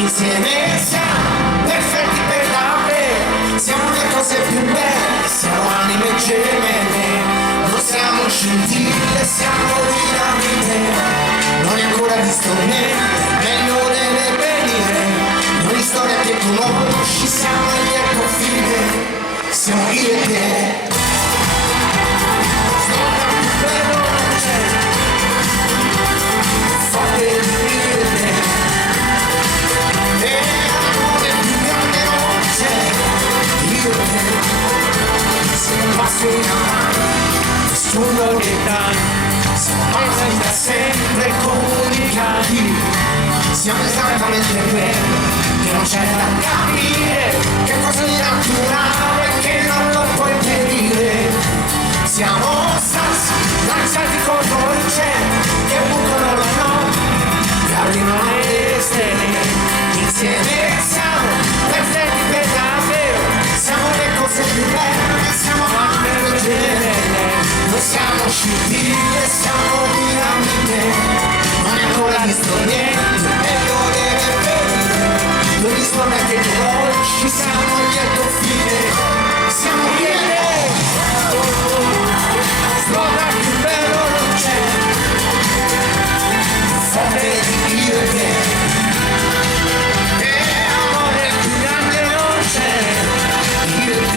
Insieme siamo perfetti per davvero, siamo le cose più belle, siamo anime gemelle, non siamo scintille, siamo dinamite, non hai ancora visto niente, meglio deve venire, noi storia che conosci, siamo il lieto fine, siamo io e te. Nessuno che canta, siamo da sempre comunicati, siamo esattamente quelli che non c'è da capire, che cosa di naturale.